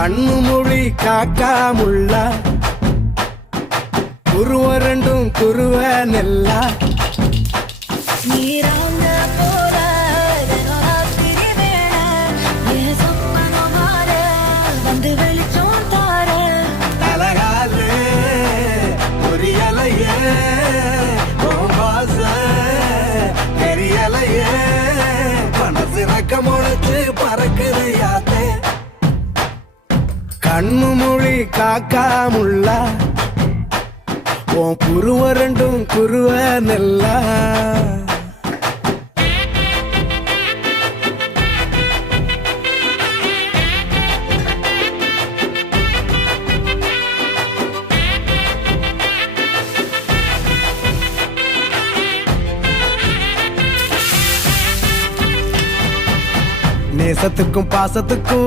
கண்ணு மொழி காக்காமுள்ள குருவரண்டும் குருவ நெல்லா நீராங்க போல ராத்திரி வேளை என் சொப்பனம் மாற வந்து வெளிச்சம் தார அழகாலே புரியலையே பாச தெரியலையே மனசு ரக்க முளைச்சு பறக்குது யாத்தே கண்ணு மொழி காக்காமுள்ள உன் குருவரண்டும் குருவ நெல்லா நேசத்துக்கும் பாசத்துக்கும்